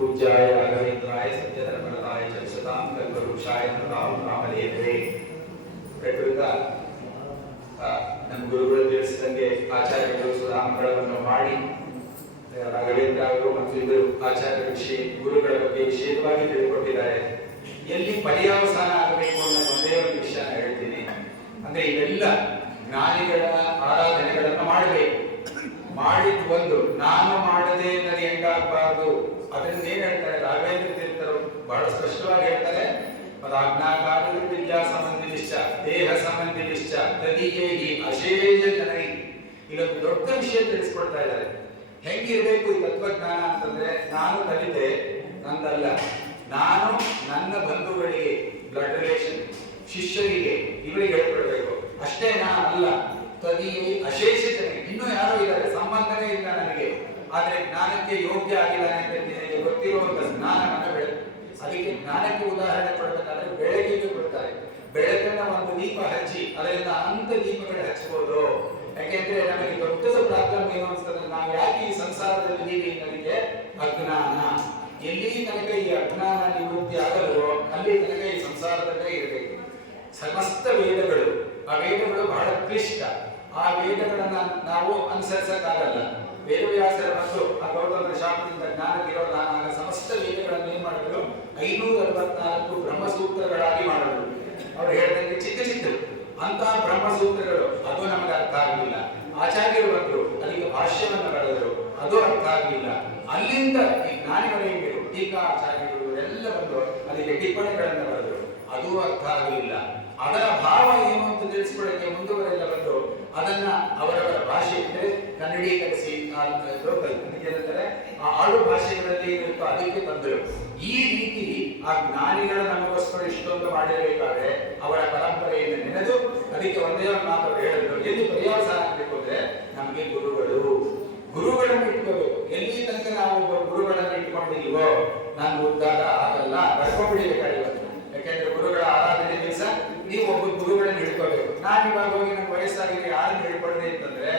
पूज्याय राघवेन्द्राय सत्यधर्मरताय च सतां कल्पवृक्षाय नतां ರಾಮದೇವರೇ ಪ್ರಕೃತ ಆ, ನಮ್ಮ ಗುರುಗಳು ತಿಳಿಸಿದಂಗೆ ಆಚಾರ್ಯಗಳು ಸುಧಾಮಗಳನ್ನು ಮಾಡಿ ಆ, ರಾಘವೇಂದ್ರ ಅವರು ಮತ್ತು ಇಬ್ಬರು ಆಚಾರ್ಯ ವಿಷಯ ಗುರುಗಳ ಬಗ್ಗೆ ವಿಶೇಷವಾಗಿ ತಿಳಿದುಕೊಟ್ಟಿದ್ದಾರೆ ಎಲ್ಲಿ ಪರ್ಯಾವಸಾನ ಆಗಬೇಕು ಅನ್ನೋ ಒಂದೇ ಒಂದು ವಿಷಯ ಹೇಳ್ತೀನಿ ಅಂದ್ರೆ ಇವೆಲ್ಲ ಜ್ಞಾನಿಗಳ ಆರಾಧನೆಗಳನ್ನು ಮಾಡಬೇಕು ಮಾಡಿದ್ ಒಂದು ನಾನು ಮಾಡದೆ ಅನ್ನೋದು ಹೆಂಗಾಗಬಾರ್ದು ಅದನ್ನ ಏನ್ ಹೇಳ್ತಾರೆ? ರಾಘವೇಂದ್ರ ತೀರ್ಥರು ಬಹಳ ಸ್ಪಷ್ಟವಾಗಿ ಹೇಳ್ತಾರೆ. ಪದಾಜ್ಞಾಕಾರಿ ವಿದ್ಯಾ ಸಂಬಂಧಿ ನಿಶ್ಚ ದೇಹ ಸಂಬಂಧಿ ನಿಶ್ಚ ತದಿಯೇ ಅಶೇಷ ಜನರಿ ಇಲ್ಲೊಂದು ದೊಡ್ಡ ವಿಷಯ ತಿಳಿಸ್ಕೊಡ್ತಾ ಇದ್ದಾರೆ. ಹೆಂಗಿರ್ಬೇಕು ಈ ತತ್ವಜ್ಞಾನ ಅಂತಂದ್ರೆ, ನಾನು ಕಲಿತೆ, ನಂದಲ್ಲ. ನಾನು ನನ್ನ ಬಂಧುಗಳಿಗೆ ಬ್ಲಡ್ ರಿಲೇಷನ್ ಶಿಷ್ಯರಿಗೆ ಇವರಿಗೆ ಹೇಳ್ಕೊಡ್ಬೇಕು. ಅಷ್ಟೇ ನಾನು ಅಲ್ಲ. ತದಿಯೇ ಅಶೇಷ ಜನ. ಇನ್ನೂ ಯಾರೋ ಇದ್ದಾರೆ, ಸಂಬಂಧನೇ ಇಲ್ಲ ನನಗೆ. ಆದ್ರೆ ಜ್ಞಾನಕ್ಕೆ ಯೋಗ್ಯ ಆಗಿಲ್ಲ ಅಂತ ನಿನಗೆ ಗೊತ್ತಿರುವಂತ ಜ್ಞಾನವನ್ನು ಬೆಳೆ ಅದಕ್ಕೆ ಜ್ಞಾನಕ್ಕೆ ಉದಾಹರಣೆ ಕೊಡಬೇಕಾದ್ರೆ ಬೆಳಕಿಗೆ ಕೊಡ್ತಾರೆ. ಬೆಳಕನ್ನ ಒಂದು ದೀಪ ಹಚ್ಚಿ, ಅದರಿಂದ ಅಂತ ದೀಪಗಳು ಹಚ್ಚಬಹುದು ಯಾಕೆಂದ್ರೆ ನಮಗೆ ದೊಡ್ಡದ ಪ್ರಾಬ್ಲಮ್ ಏನು ಅನ್ಸ್ತದೆ ನಾವು ಯಾಕೆ ಈ ಸಂಸಾರದಲ್ಲಿ ನೀವು ನನಗೆ ಅಜ್ಞಾನ. ಎಲ್ಲಿ ತನಕ ಈ ಅಜ್ಞಾನ ನಿವೃತ್ತಿ ಆಗಲ್ವೋ, ಅಲ್ಲಿ ತನಕ ಈ ಸಂಸಾರದಲ್ಲೇ ಇರಬೇಕು. ಸಮಸ್ತ ವೇದಗಳು, ಆ ವೇದಗಳು ಬಹಳ ಕ್ಲಿಷ್ಟ. ಆ ವೇದಗಳನ್ನ ನಾವು ಅನುಸರಿಸಕ್ಕಾಗಲ್ಲ. ವೇದವ್ಯಾಸರ ಮತ್ತು ಆ ಗೌತಮರ ಶಾಪದಿಂದ ಜ್ಞಾನಕ್ಕಿರೋ ದಾನ ಸಮಸ್ತ ವೇದಗಳನ್ನು ಏನ್ ಮಾಡಿದ್ರು? ಐನೂರ ಅರವತ್ನಾಲ್ಕು ಬ್ರಹ್ಮಸೂತ್ರಗಳಾಗಿ ಮಾಡಿದ್ರು. ಅವ್ರು ಹೇಳಿದಂಗೆ ಚಿಕ್ಕ ಚಿಕ್ಕದು. ಅಂತಹ ಬ್ರಹ್ಮಸೂತ್ರಗಳು, ಅದು ನಮಗೆ ಅರ್ಥ ಆಗಲಿಲ್ಲ. ಆಚಾರ್ಯರು ಬಂದರು ಅದಕ್ಕೆ ಭಾಷ್ಯವನ್ನು ಬರೆದರು, ಅದು ಅರ್ಥ ಆಗಲಿಲ್ಲ. ಅಲ್ಲಿಂದ ಈ ಜ್ಞಾನಿಗಳೇಂಗಿರು ಟೀಕಾ ಆಚಾರ್ಯರು ಎಲ್ಲ ಬಂದು ಅಲ್ಲಿಗೆ ಟಿಪ್ಪಣಿಗಳನ್ನು ಬರೆದರು. ಅದು ಅರ್ಥ ಆಗಲಿಲ್ಲ. ಅದರ ಭಾವ ಏನು ಅಂತ ತಿಳಿಸಿಕೊಳ್ಳಕ್ಕೆ ಮುಂದುವರೆಲ್ಲ ಅದನ್ನ ಅವರವರ ಭಾಷೆ ಇದ್ರೆ ಕನ್ನಡೀಕರಿಸಿ ಲೋಕಲ್ ಆ ಆಡು ಭಾಷೆಗಳಲ್ಲಿ ಏನಿರುತ್ತೋ ಅದಕ್ಕೆ ತಂದರು. ಈ ರೀತಿ ಆ ಜ್ಞಾನಿಗಳ ನಮಗೋಸ್ಕರ ಇಷ್ಟೊಂದು ಮಾಡಿರಬೇಕಾದ್ರೆ ಅವರ ಪರಂಪರೆಯನ್ನು ನೆನೆದು ಅದಕ್ಕೆ ಒಂದೇ ಒಂದು ಮಾತು ಅವ್ರು ಹೇಳಿದ್ರು. ಎಲ್ಲಿ ಪರಿಹಾರ ಆಗಬೇಕು ಅಂದ್ರೆ ನಮಗೆ ಗುರುಗಳು. ಗುರುಗಳನ್ನು ಇಟ್ಕೋಬೇಕು. ಎಲ್ಲಿ ತನಕ ನಾವು ಒಬ್ಬ ಗುರುಗಳನ್ನು ಇಟ್ಕೊಂಡಿಲ್ವೋ ನಾನು ಉದ್ಧಾರ ಆಗಲ್ಲ ಬರ್ಕೊಂಡ್ಬಿಡಿಬೇಕಾಗಿ ಇವತ್ತು ಯಾಕೆಂದ್ರೆ ಗುರುಗಳ ಆರಾಧನೆ ದಿವಸ ನೀವು ಒಬ್ಬ ಗುರುಗಳನ್ನು ಇಟ್ಕೋಬೇಕು ನಾನು ಇವಾಗ ನನ್ನ ವಯಸ್ಸಾಗಿದೆ ಯಾರನ್ನು ಹಿಡ್ಕೊಂಡ್ರಿ ಅಂತಂದ್ರೆ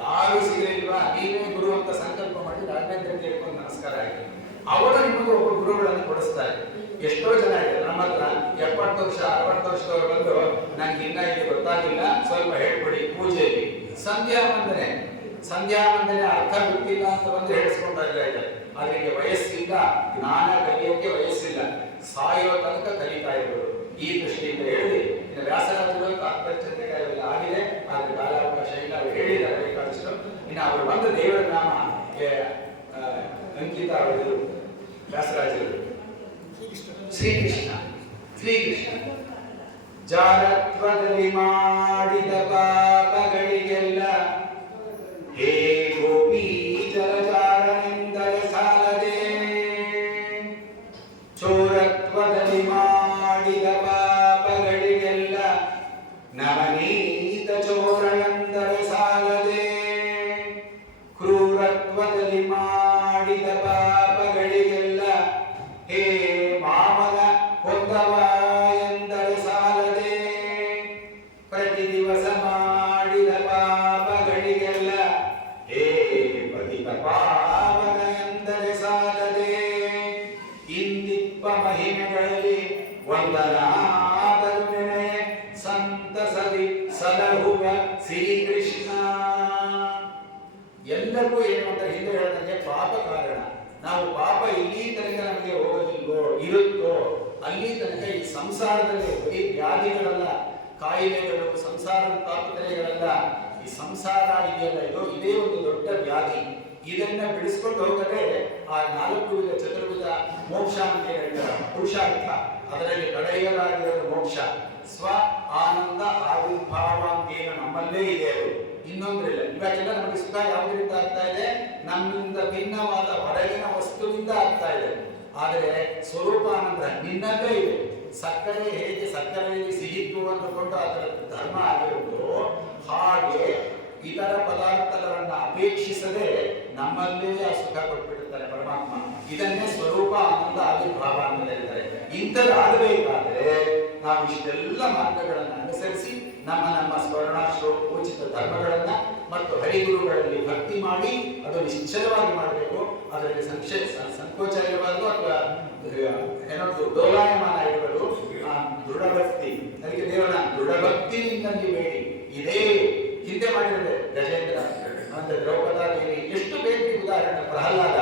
ಯಾರು ಸಿಗಲಿಲ್ವಾ ನೀವೇ ಗುರು ಅಂತ ಸಂಕಲ್ಪ ಮಾಡಿ ರಾಘವೇಂದ್ರ ಕೇಳ್ಕೊಂಡು ನಮಸ್ಕಾರ ಆಗಿ ಅವರು ನಿಮಗೆ ಒಬ್ಬ ಗುರುಗಳನ್ನು ಕೊಡಿಸ್ತಾರೆ. ಎಷ್ಟೋ ಜನ ಇದ್ದಾರೆ. ನಮ್ಮ ಹತ್ರ ಎಪ್ಪತ್ತು ವರ್ಷ, ಅರವತ್ತು ವರ್ಷದವರು ಬಂದು ನಂಗೆ ಇನ್ನ ಇದು ಗೊತ್ತಾಗಿಲ್ಲ. ಸ್ವಲ್ಪ ಹೇಳ್ಕೊಡಿ. ಪೂಜೆಯಲ್ಲಿ ಸಂಧ್ಯಾ ವಂದನೆ. ಸಂಧ್ಯಾ ವಂದನೆ ಅರ್ಥ ಗೊತ್ತಿಲ್ಲ ಅಂತ ಬಂದು ಹೇಳಿಸ್ಕೊಂಡ್ತಾ ಇದ್ದಾರೆ. ಅದಕ್ಕೆ ವಯಸ್ಸಿಲ್ಲ. ಜ್ಞಾನ ಕಲಿಯೋಕೆ ವಯಸ್ಸಿಲ್ಲ. ಸಾಯೋ ತನಕ ಕಲಿತಾ ಇರೋರು. ಈ ದೃಷ್ಟಿಯಿಂದ ಹೇಳಿ ವ್ಯಾಸರಾಜರು ತಾತ್ಪರ್ಯ ಇವೆಲ್ಲ ಆಗಿದೆ. ಆದ್ರೆ ಕಾಲಾವಕಾಶ ಇಲ್ಲ. ಅವ್ರು ಹೇಳಿದ್ದಾರೆ ಬೇಕಾದಷ್ಟು. ಇನ್ನು ಅವರು ಬಂದ ದೇವರ ನಾಮ ಅಂಕಿತ ಅವರು ವ್ಯಾಸರಾಜರು ಶ್ರೀಕೃಷ್ಣ ಶ್ರೀಕೃಷ್ಣ ಜಾರತ್ವದಲ್ಲಿ ಮಾಡಿದ ಪಾಪಗಳಿಗೆಲ್ಲ ಮಹಿಮೆಗಳಲ್ಲಿ ಒಂದನಾದರೂ ನೆನೆಯ ಸಂತಸದಿ ಸಲಹುವ ಶ್ರೀಕೃಷ್ಣ. ಎಲ್ಲರಿಗೂ ಏನು ಅಂತ ಹಿಂದೆ ಹೇಳಿದಂಗೆ ಪಾಪ ಕಾರಣ. ನಾವು ಪಾಪ ಇಲ್ಲಿ ತನಕ ನಮಗೆ ಹೋಗೋದಿಲ್ವೋ? ಇರುತ್ತೋ? ಅಲ್ಲಿ ತನಕ ಈ ಸಂಸಾರದಲ್ಲಿ ಬರೀ ವ್ಯಾಧಿಗಳಲ್ಲ, ಕಾಯಿಲೆಗಳು, ಸಂಸಾರದ ತಾಪತ್ರಯಗಳಲ್ಲ ಈ ಸಂಸಾರ ಇದೆಯಲ್ಲ ಇದು? ಇದೇ ಒಂದು ದೊಡ್ಡ ವ್ಯಾಧಿ. ಇದನ್ನ ಬಿಡಿಸ್ಕೊಂಡು ಹೋಗದೆ ಆ ನಾಲ್ಕು ವಿಧ ಚತುರ್ವಿಧ ಮೋಕ್ಷ ಅಂತ ಹೇಳ್ತಾರೆ. ಪುರುಷಾರ್ಥ. ಅದರಲ್ಲಿ ಕಡೆಯಲಾಗಿರೋ ಮೋಕ್ಷ. ಸ್ವ ಆನಂದ ಆವಿರ್ಭಾವ ಅಂತ ಏನು ನಮ್ಮಲ್ಲೇ ಇದೆ ಅದು. ಇನ್ನೊಂದ್ರಿಲ್ಲ ಇವಾಗೆಲ್ಲ ನಮಗೆ ಸುಖ ಯಾವುದರಿಂದ ಆಗ್ತಾ ಇದೆ? ನಮ್ಮಿಂದ ಭಿನ್ನವಾದ ಹೊರಗಿನ ವಸ್ತುವಿಂದ ಆಗ್ತಾ ಇದೆ. ಆದರೆ ಸ್ವರೂಪಾನಂದ ನಿನ್ನಲ್ಲೇ ಇದೆ. ಸಕ್ಕರೆ ಹೇಗೆ ಸಕ್ಕರೆಯಲ್ಲಿ ಸಿಹಿತ್ತು ಅಂದುಕೊಂಡು ಅದರ ಧರ್ಮ ಆಗಿರುತ್ತೋ ನಮ್ಮಲ್ಲೇ ಆ ಸುಖ ಕೊಟ್ಬಿಡುತ್ತಾರೆ ಪರಮಾತ್ಮ. ಇದನ್ನೇ ಸ್ವರೂಪ ಆನಂದ ಆವಿರ್ಭಾವ ಅಂತ ಹೇಳ್ತಾರೆ ಇಂಥದ್ದಾಗಬೇಕಾದ್ರೆ ನಾವು ಇಷ್ಟೆಲ್ಲ ಮಾರ್ಗಗಳನ್ನು ಅನುಸರಿಸಿ ನಮ್ಮ ನಮ್ಮ ಸ್ವರ್ಣಾಶ್ರೋಚಿತ ಧರ್ಮಗಳನ್ನ ಮತ್ತು ಹರಿಗುರುಗಳಲ್ಲಿ ಭಕ್ತಿ ಮಾಡಿ ಅದು ನಿಶ್ಚಲವಾಗಿ ಮಾಡಬೇಕು. ಅದರಲ್ಲಿ ಸಂಕ್ಷೇ ಸಂಕೋಚ ಇರಬಾರ್ದು ಅಥವಾ ಏನೋ ಡೋಲಾಯಮಾನ ಇರಬಾರ್ದು. ಆ, ದೃಢ ಭಕ್ತಿ ಅದಕ್ಕೆ ದೇವರ ದೃಢ ನೀವು ಬೇಡಿ ಇದೇ ಹಿಂದೆ ಮಾಡಿದರೆ ಗಜೇಂದ್ರ. ಮತ್ತೆ ದ್ರೌಪದಾ ದೇವಿ ಎಷ್ಟು ಬೇಕು ಉದಾಹರಣೆ, ಪ್ರಹ್ಲಾದ.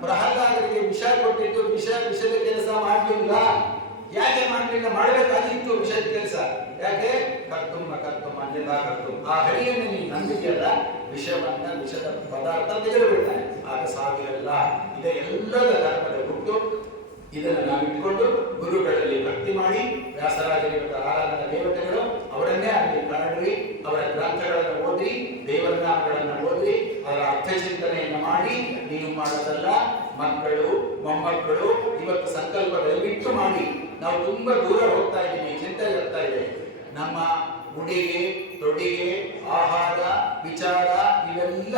ಪ್ರಹ್ಲಾದರಿಗೆ ವಿಷ ಕೊಟ್ಟಿದ್ದು, ವಿಷ, ವಿಷದ ಕೆಲಸ ಮಾಡಲಿಲ್ಲ. ಯಾಕೆ ಮಾಡಲಿಲ್ಲ? ಮಾಡಬೇಕಾಗಿತ್ತು ವಿಷದ ಕೆಲಸ. ಯಾಕೆ? ಕರ್ತು ಕರ್ತು ಅನ್ಯತಾ ಕರ್ತು ಆ ಹರಿಯನ್ನು ನೀನು ನಂಬಿಕೆಯಲ್ಲ ವಿಷವನ್ನ, ವಿಷದ ಪದಾರ್ಥ ತೆಗೆದುಬಿಡ್ತಾನೆ. ಆಗ ಸಾವಿರಲ್ಲ ಇದೇ ಎಲ್ಲದ ಧರ್ಮದ ಗುಟ್ಟು. ಇದನ್ನು ನಾವು ಇಟ್ಕೊಂಡು ಗುರುಗಳಲ್ಲಿ ಭಕ್ತಿ ಮಾಡಿ ವ್ಯಾಸರಾಜ ಆರಾಧನಾ ದೇವತೆಗಳು ಅವರನ್ನೇ ಅಲ್ಲಿ ಕಾಣಿ ಅವರ ಗ್ರಂಥಗಳನ್ನು ಓದಿ ದೇವರ ನಾಮಗಳನ್ನು ಓದಿ ಅವರ ಅರ್ಥ ಚಿಂತನೆಯನ್ನು ಮಾಡಿ ನೀವು ಮಾಡೋದಲ್ಲ ಮಕ್ಕಳು, ಮೊಮ್ಮಕ್ಕಳು, ಇವತ್ತು ಸಂಕಲ್ಪ ದಯವಿಟ್ಟು ಮಾಡಿ. ನಾವು ತುಂಬಾ ದೂರ ಹೋಗ್ತಾ ಇದ್ದೀವಿ, ಚಿಂತೆ ಇರ್ತಾ ಇದೆ. ನಮ್ಮ ಉಡಿಗೆ ತೊಡಿಗೆ, ಆಹಾರ, ವಿಚಾರ, ಇವೆಲ್ಲ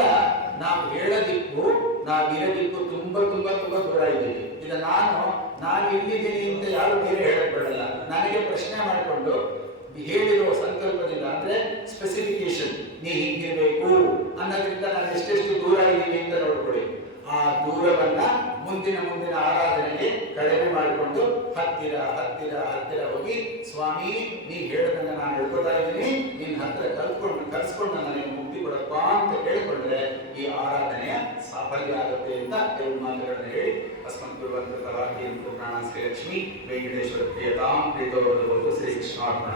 ನಾವು ಹೇಳದಿಕ್ಕು ನಾವು ಇರದಿಕ್ಕು ತುಂಬಾ ತುಂಬಾ ತುಂಬಾ ದೂರ ಇದ್ದೀವಿ. ಈಗ ನಾನು ನಾನು ಎಲ್ಲಿದ್ದೀನಿ ಅಂತ ಯಾರು ಬೇರೆ ಹೇಳಕ್ ಬಿಡಲ್ಲ ನನಗೆ ಪ್ರಶ್ನೆ ಮಾಡಿಕೊಂಡು ಹೇಳಿರುವ ಸಂಕಲ್ಪದಿಂದ ಅಂದ್ರೆ ಸ್ಪೆಸಿಫಿಕೇಶನ್ ನೀ ಹಿಂಗಿರ್ಬೇಕು ಅನ್ನೋದ್ರಿಂದ ನಾನು ಎಷ್ಟೆಷ್ಟು ದೂರ ಇದ್ದೀನಿ ಅಂತ ನೋಡ್ಕೊಳ್ಳಿ. ಆ ದೂರವನ್ನ ಮುಂದಿನ ಮುಂದಿನ ಆರಾಧನೆಗೆ ಕಡಿಮೆ ಮಾಡಿಕೊಂಡು ಹತ್ತಿರ ಹತ್ತಿರ ಹತ್ತಿರ ಹೋಗಿ, ಸ್ವಾಮಿ, ನೀ ಹೇಳ್ದಂಗೆ ನಾನು ಹೇಳ್ಕೊತಾ ಇದ್ದೀನಿ. ನಿನ್ನ ಹತ್ರ ಕಲ್ತ್ಕೊಂಡು, ಕಲ್ಸ್ಕೊಂಡು ನನಗೆ ಮುಕ್ತಿ ಕೊಡಪ್ಪ ಅಂತ ಕೇಳಿಕೊಂಡ್ರೆ ಈ ಆರಾಧನೆಯ ಸಾಫಲ್ಯ ಆಗುತ್ತೆ ಅಂತ ಎರಡು ಮಾತುಗಳನ್ನು ಹೇಳಿ ಅಸ್ಮತ್ ಗುರುವಂತ ಪುರಾಣ ಶ್ರೀ ಲಕ್ಷ್ಮಿ ವೆಂಕಟೇಶ್ವರ ಪ್ರಿಯತಾಂ ಪ್ರೀತೋ ಶ್ರೀ ಕೃಷ್ಣಾರ್ಪಣ.